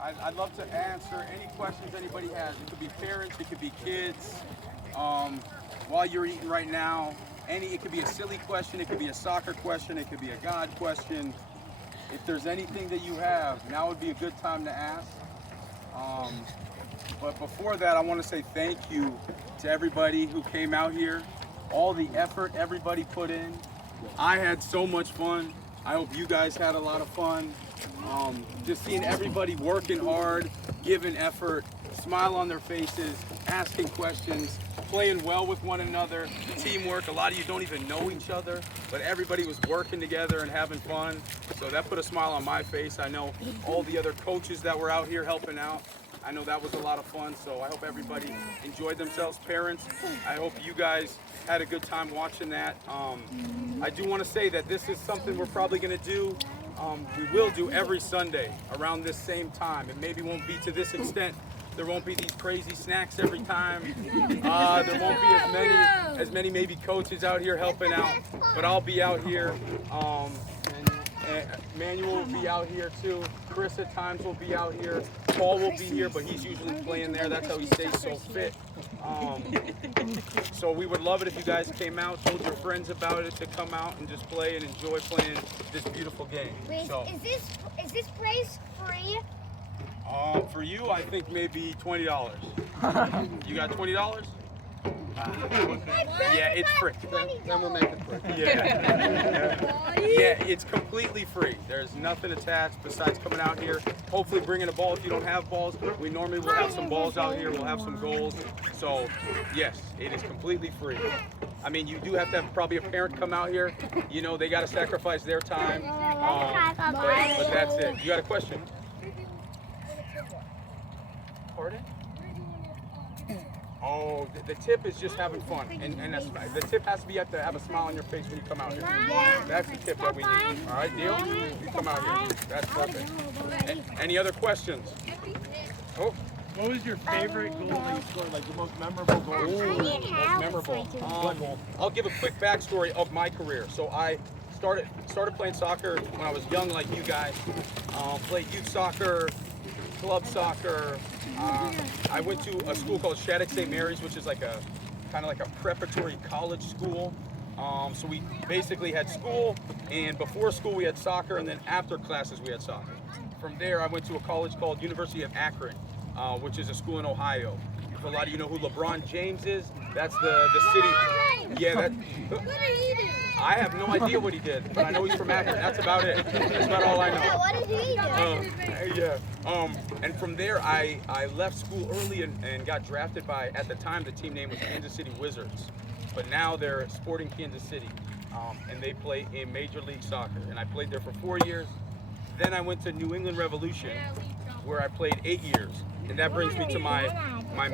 I'd love to answer any questions anybody has. It could be parents, it could be kids. While you're eating right now, it could be a silly question, it could be a soccer question, it could be a God question. If there's anything that you have, now would be a good time to ask. But before that, I want to say thank you to everybody who came out here, all the effort everybody put in. I had so much fun. I hope you guys had a lot of fun. Just seeing everybody working hard, giving effort, smile on their faces, asking questions, playing well with one another, teamwork. A lot of you don't even know each other, but everybody was working together and having fun. So that put a smile on my face. I know all the other coaches that were out here helping out. I know that was a lot of fun, so I hope everybody enjoyed themselves. Parents, I hope you guys had a good time watching that. I do want to say that this is something we're probably going to do. We will do every Sunday around this same time. It maybe won't be to this extent. There won't be these crazy snacks every time. There won't be as many maybe coaches out here helping out, but I'll be out here. Manuel will be out here too. Chris at times will be out here. Paul will be here, but he's usually playing there. That's how he stays so fit. So we would love it if you guys came out, told your friends about it to come out and just play and enjoy playing this beautiful game. Wait, so, is this place free? For you, I think maybe $20. You got $20? Yeah, it's free. Then we'll make it free. Yeah, it's completely free. There's nothing attached besides coming out here. Hopefully bringing a ball if you don't have balls. We normally will have some balls out here. We'll have some goals. So, yes, it is completely free. I mean, you do have to have probably a parent come out here. You know, they got to sacrifice their time. But that's it. You got a question? Pardon? Oh, the tip is just having fun, and that's right. The tip has to be have a smile on your face when you come out here. That's the tip that we need. All right, deal? You come out here. That's perfect. Any other questions? Oh. What was your favorite goal that you scored? Like the most memorable goal? Most memorable. I'll give a quick backstory of my career. So I started playing soccer when I was young, like you guys. Played youth soccer, club soccer. I went to a school called Shattuck St. Mary's, which is like a kind of like a preparatory college school. So we basically had school, and before school we had soccer, and then after classes we had soccer. From there I went to a college called University of Akron, which is a school in Ohio. If a lot of you know who LeBron James is, that's the city. Yeah, I have no idea what he did, but I know he's from Akron. That's about it. That's about all I know. What did he do? And from there, I left school early and got drafted by, at the time, the team name was Kansas City Wizards. But now they're Sporting Kansas City, and they play in Major League Soccer. And I played there for 4 years. Then I went to New England Revolution, where I played 8 years. And that brings me to my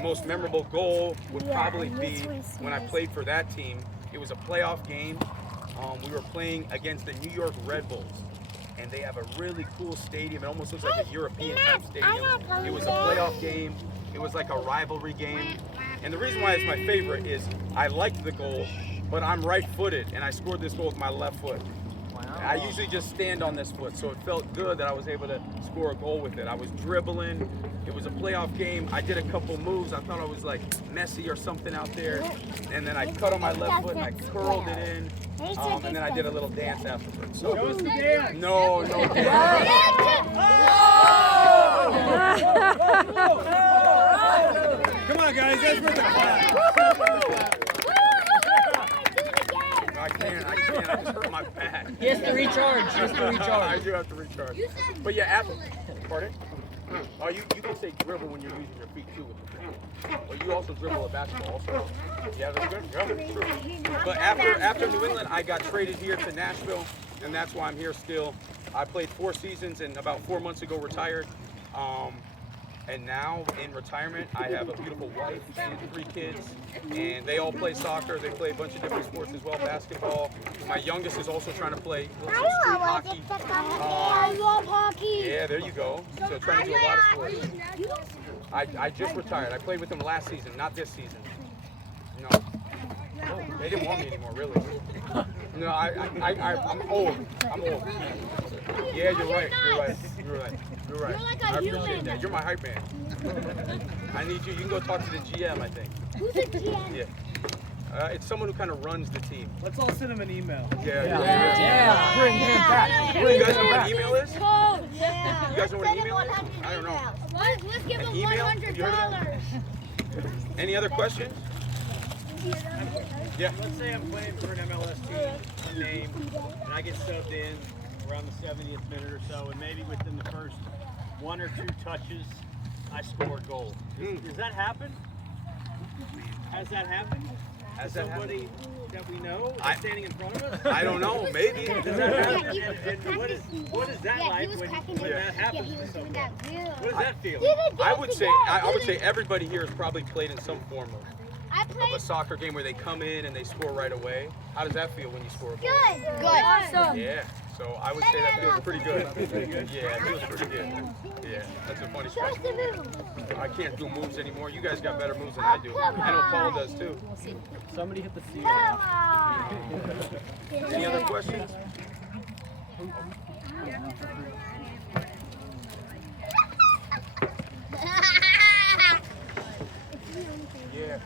most memorable goal would probably be when I played for that team. It was a playoff game. We were playing against the New York Red Bulls, and they have a really cool stadium. It almost looks like a European type stadium. It was a playoff game. It was like a rivalry game. And the reason why it's my favorite is I liked the goal, but I'm right-footed, and I scored this goal with my left foot. I usually just stand on this foot, so it felt good that I was able to score a goal with it. I was dribbling. It was a playoff game. I did a couple moves. I thought I was like Messi or something out there. And then I cut on my left foot and I curled it in. And then I did a little dance afterwards. So Show us the dance. No dance. Come on, guys. That's worth it. I can't. I just hurt my back. He has to recharge. I do have to recharge. But yeah, after. Pardon? Oh, you can say dribble when you're using your feet too with the dribble. But you also dribble a basketball also. Yeah, that's good. Yeah, true. But after New England, I got traded here to Nashville, and that's why I'm here still. I played 4 seasons and about 4 months ago retired. And now in retirement, I have a beautiful wife and 3 kids, and they all play soccer. They play a bunch of different sports as well, basketball. My youngest is also trying to play street hockey. I love hockey. Yeah, there you go. So trying to do a lot of sports. I just retired. I played with them last season, not this season. No. They didn't want me anymore, really. No, I'm old. I'm old. Yeah, you're right. You're right. You're like a I appreciate human. that. You're my hype man. I need you. You can go talk to the GM, I think. Who's the GM? Yeah. It's someone who kind of runs the team. Let's all send him an email. Yeah. Bring him back. You guys know what an email is? Yeah. You guys know what an email is? I don't know. Let's give An him email? Have you heard of $100. Any other questions? Yeah. Let's say I'm playing for an MLS team, unnamed, and I get subbed in around the 70th minute or so, and maybe within the first 1 or 2 touches, I score a goal. Does that happen? Has that happened? Has that Somebody that we know is standing in front of us? I don't know. Maybe. Does that happen? And what is that like when that happens to someone? What does that feel? I would say everybody here has probably played in some form of a soccer game where they come in and they score right away. How does that feel when you score a goal? Good. Awesome. Yeah. So I would say that feels pretty good. Yeah, it feels pretty good. Yeah, that's a funny Show us question. the move. I can't do moves anymore. You guys got better moves than I do. I know Paul does too. Somebody hit the ceiling. Come on. Any other questions? Yeah.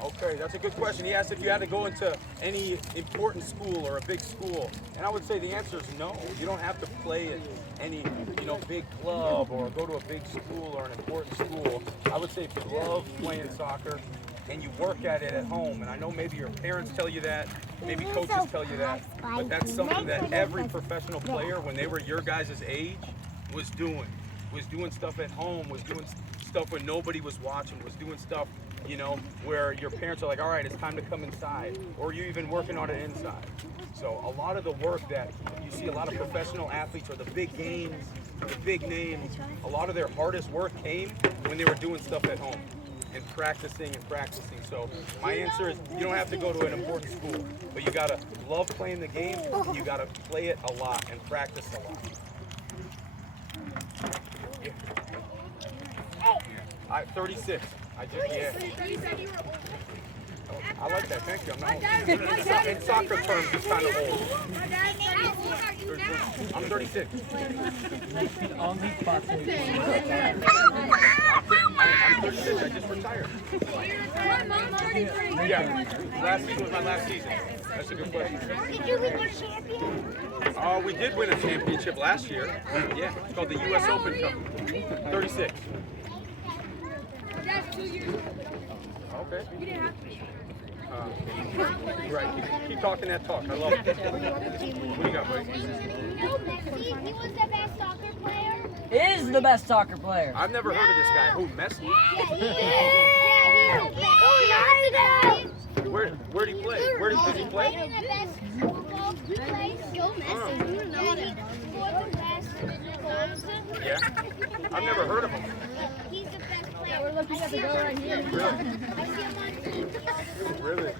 Okay, that's a good question. He asked if you had to go into any important school or a big school, and I would say the answer is no. You don't have to play at any, big club or go to a big school or an important school. I would say if you love playing soccer and you work at it at home, and I know maybe your parents tell you that, maybe coaches tell you that, but that's something that every professional player, when they were your guys' age, was doing stuff at home, was doing stuff when nobody was watching, was doing stuff, where your parents are like, all right, it's time to come inside, or you even working on it inside. So a lot of the work that you see, a lot of professional athletes or the big games, the big names, a lot of their hardest work came when they were doing stuff at home and practicing. So my answer is you don't have to go to an important school, but you gotta love playing the game, and you gotta play it a lot and practice a lot. Yeah. 36. I like that. Thank you. I'm not old. In soccer terms, it's kind of old. I'm 36. I'm 36. I just retired. Yeah. Last season was my last season. That's a good question. Did you win a champion? We did win a championship last year. Yeah. It's called the U.S. Open Cup. 36. That's 2 years ago. Okay. You didn't have to. Right. Keep talking that talk. I love it. What do you got, buddy? Messi, he was the best soccer player. Is the best soccer player. I've never heard of this guy. Who, Messi? Yeah, he is. Go Where did he play? Where did he play? The best football place. Go Messi. You know that. For the best goals. Yeah. I've never heard of him. He's the best player. We're looking at the goal right here. Really? I see him on TV. Really?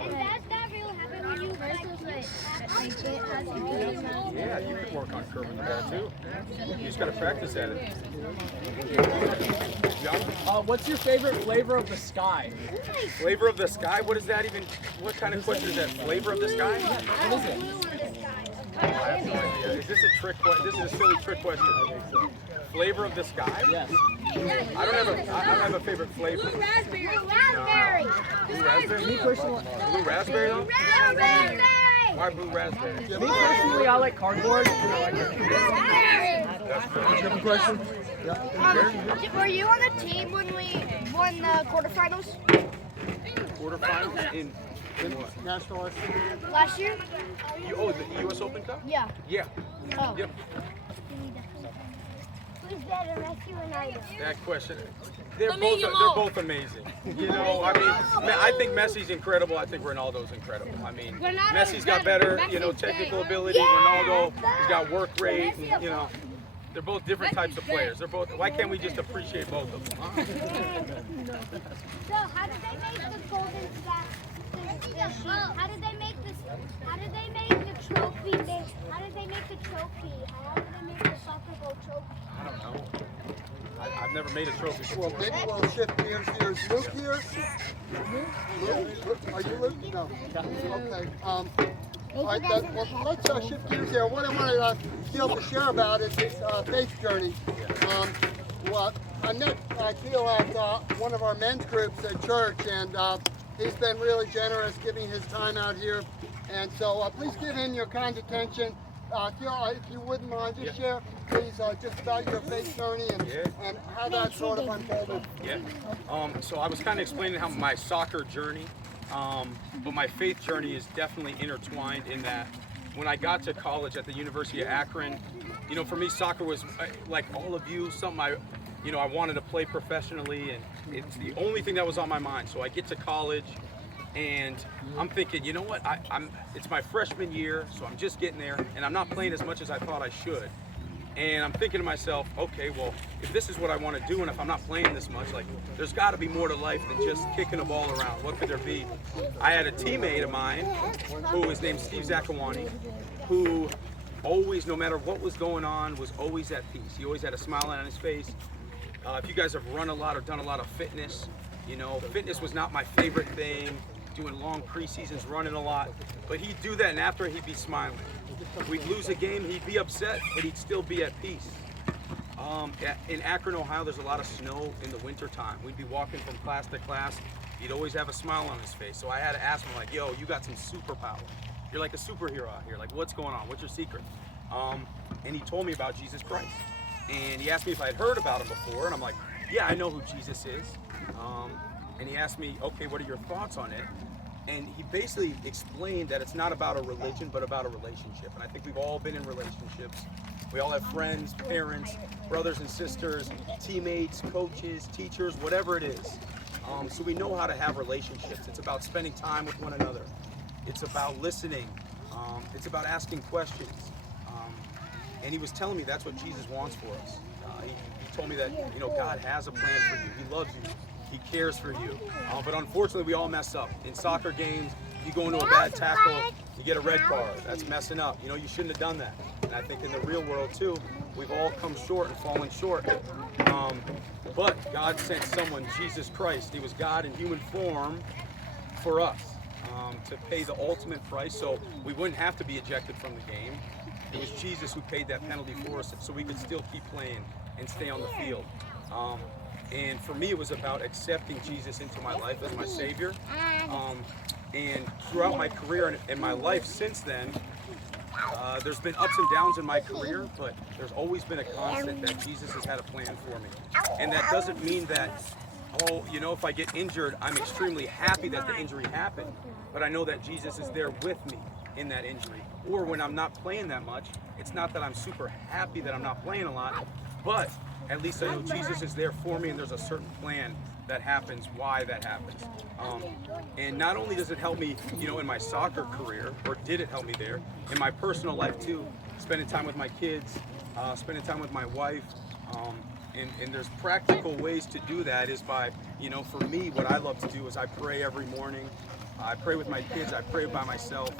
And that really happened when you play. Yeah, you can work on curving the ball too. You just gotta practice at it. Yeah. What's your favorite flavor of the sky? Flavor of the sky? What is that even? What kind of question is that? Flavor of the sky? What is it? I have no idea. Is this a trick question? This is a silly trick question. Flavor of the sky? Yes. I don't have a favorite flavor. Blue raspberry. Blue raspberry? Me personally, Blue raspberry though? Raspberry. Why blue raspberry? me personally, I like cardboard. That's good. Question? Were you on the team when we won the quarterfinals Quarterfinals in what? National last year? The U.S. Open Cup? Yeah. Yeah. Oh. Yep. Who's better, Messi or Ronaldo? That question. They're both amazing. I think Messi's incredible. I think Ronaldo's incredible. Messi's got better, technical ability. Ronaldo, he's got work rate, and, they're both different types of players. Why can't we just appreciate both of them? So how did they make the golden staff? How did they make this? How did they make the trophy? How did they make the trophy? How did they make the soccer ball trophy? I don't know. I've never made a trophy before. Well, maybe we'll shift gears here. Is Luke here? Luke? Are you Luke? No. Okay. All right, well, let's shift gears here. What I wanted to be able to share about is his faith journey. Well, I met Teal at one of our men's groups at church, and he's been really generous giving his time out here. And so please give him your kind attention. Teal, if you wouldn't mind, just share, please, just about your faith journey and how that sort of unfolded. Yeah. So I was kind of explaining how my soccer journey, but my faith journey is definitely intertwined in that when I got to college at the University of Akron, you know, for me, soccer was like all of you, something I wanted to play professionally, and it's the only thing that was on my mind. So I get to college, and I'm thinking, you know what, it's my freshman year, so I'm just getting there, and I'm not playing as much as I thought I should. And I'm thinking to myself, okay, well, if this is what I want to do, and if I'm not playing this much, like, there's got to be more to life than just kicking a ball around. What could there be? I had a teammate of mine, who is named Steve Zakawani, who always, no matter what was going on, was always at peace. He always had a smile on his face. If you guys have run a lot or done a lot of fitness, you know, fitness was not my favorite thing, doing long preseasons, running a lot, but he'd do that, and after he'd be smiling. We'd lose a game, he'd be upset, but he'd still be at peace. In Akron, Ohio, there's a lot of snow in the winter time. We'd be walking from class to class. He'd always have a smile on his face. So I had to ask him, like, yo, you got some superpower. You're like a superhero out here. Like, what's going on? What's your secret? And he told me about Jesus Christ. And he asked me if I had heard about him before. And I'm like, yeah, I know who Jesus is. And he asked me, okay, what are your thoughts on it? And he basically explained that it's not about a religion, but about a relationship. And I think we've all been in relationships. We all have friends, parents, brothers and sisters, teammates, coaches, teachers, whatever it is. So we know how to have relationships. It's about spending time with one another. It's about listening. It's about asking questions. And he was telling me that's what Jesus wants for us. He told me that, you know, God has a plan for you. He loves you. He cares for you. But unfortunately, we all mess up. In soccer games, you go into a bad tackle, you get a red card. That's messing up. You know, you shouldn't have done that. And I think in the real world, too, we've all come short and fallen short. But God sent someone, Jesus Christ. He was God in human form for us to pay the ultimate price so we wouldn't have to be ejected from the game. It was Jesus who paid that penalty for us so we could still keep playing and stay on the field. And for me, it was about accepting Jesus into my life as my Savior. And throughout my career and my life since then, there's been ups and downs in my career, but there's always been a constant that Jesus has had a plan for me. And that doesn't mean that, oh, you know, if I get injured, I'm extremely happy that the injury happened. But I know that Jesus is there with me in that injury. Or when I'm not playing that much, it's not that I'm super happy that I'm not playing a lot, but at least I know Jesus is there for me, and there's a certain plan that happens, why that happens. And not only does it help me, you know, in my soccer career, or did it help me there, in my personal life too, spending time with my kids, spending time with my wife, and there's practical ways to do that is by, you know, for me, what I love to do is I pray every morning. I pray with my kids, I pray by myself.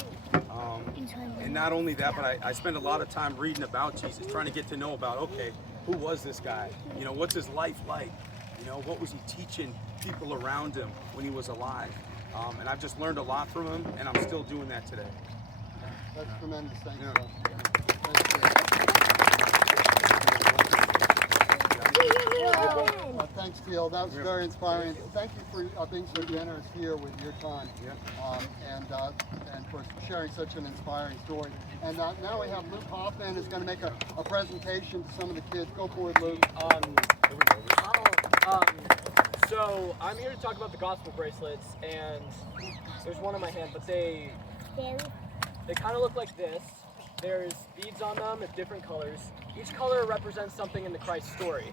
And not only that, but I spend a lot of time reading about Jesus, trying to get to know about, okay, who was this guy? You know, what's his life like? You know, what was he teaching people around him when he was alive? And I've just learned a lot from him, and I'm still doing that today. That's tremendous. Thank you. Thanks, Teal. That was very inspiring. Thank you for being so generous here with your time, and for sharing such an inspiring story. And now we have Luke Hoffman is going to make a presentation to some of the kids. Go for it, Luke. So I'm here to talk about the gospel bracelets, and there's one in my hand, but they kind of look like this. There's beads on them of different colors. Each color represents something in the Christ story.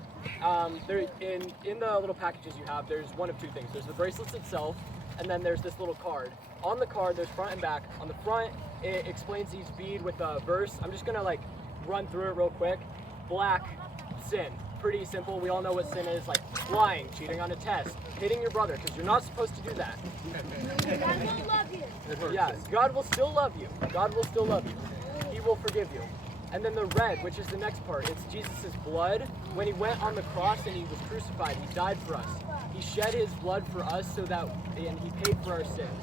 In the little packages you have, there's one of two things. There's the bracelets itself, and then there's this little card. On the card, there's front and back. On the front, it explains each bead with a verse. I'm just gonna like run through it real quick. Black, sin. Pretty simple. We all know what sin is, like lying, cheating on a test, hitting your brother, because you're not supposed to do that. God will love you. Yeah, God will still love you. God will still love you. He will forgive you. And then the red, which is the next part, it's Jesus' blood. When he went on the cross and he was crucified, he died for us. He shed his blood for us and he paid for our sins.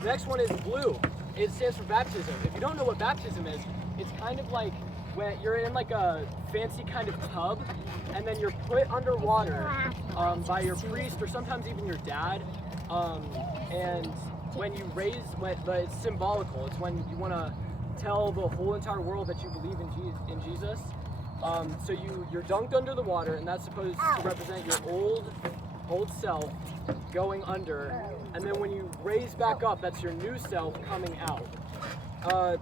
The next one is blue. It stands for baptism. If you don't know what baptism is, it's kind of like when you're in like a fancy kind of tub, and then you're put underwater by your priest or sometimes even your dad. And when you raise, but it's symbolical. It's when you want to tell the whole entire world that you believe in Jesus. So you're dunked under the water, and that's supposed to represent your old self going under, and then when you raise back up, that's your new self coming out.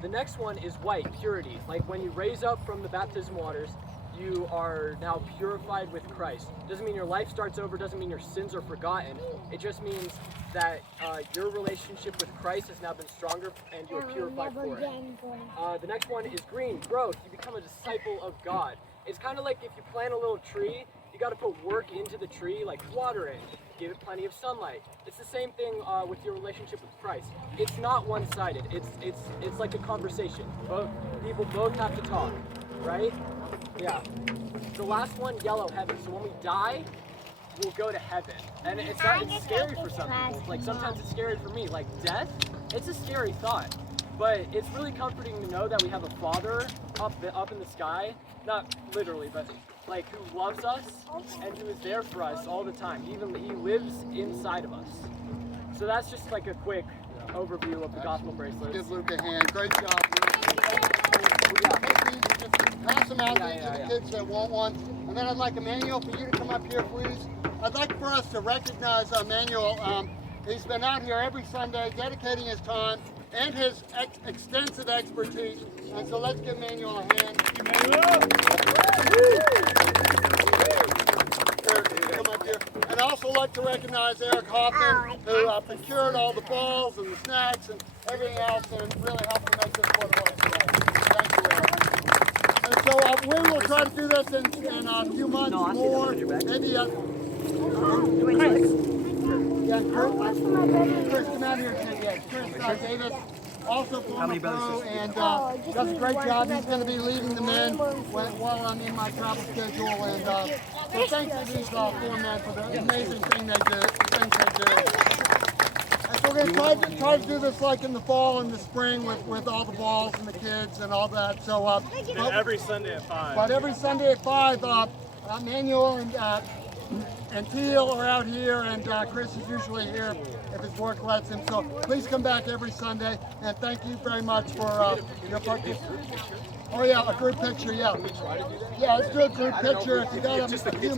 The next one is white, purity. Like when you raise up from the baptism waters, you are now purified with Christ. Doesn't mean your life starts over, doesn't mean your sins are forgotten. It just means that your relationship with Christ has now been stronger and you're purified for it. The next one is green, growth. You become a disciple of God. It's kind of like if you plant a little tree, you got to put work into the tree, like water it, give it plenty of sunlight. It's the same thing with your relationship with Christ. It's not one-sided. It's like a conversation. People both have to talk, right? Yeah. The last one, yellow, heaven. So when we die, we'll go to heaven. And it's scary for some people. Like sometimes it's scary for me. Like death, it's a scary thought. But it's really comforting to know that we have a Father up in the sky, not literally, but like who loves us and who is there for us all the time. He lives inside of us. So that's just like a quick overview of the gospel bracelets. Give Luke a hand. Great job, Luke. Pass them out to the kids that want one. And then I'd like Emmanuel for you to come up here, please. I'd like for us to recognize Emmanuel. He's been out here every Sunday dedicating his time and his extensive expertise. And so let's give Emmanuel a hand. Come up here. And I'd also like to recognize Eric Hoffman, who procured all the balls and the snacks and everything else and really helped to make this what it was today. Thank you, Eric. And so we will try to do this in a few months more. Maybe Chris, come out here and Chris Davis, also former pro, and does a great job. He's going to be leading the men while I'm in my travel schedule. And so thanks to these four men for the amazing things they do. And so we're going to try to do this like in the fall and the spring with all the balls and the kids and all that. So every Sunday at 5. But every Sunday at 5, Manuel and Teal are out here, and Chris is usually here if his work lets him. So please come back every Sunday, and thank you very much for your participation. Oh yeah, a group picture, yeah. Yeah, let's do a group picture if you got a few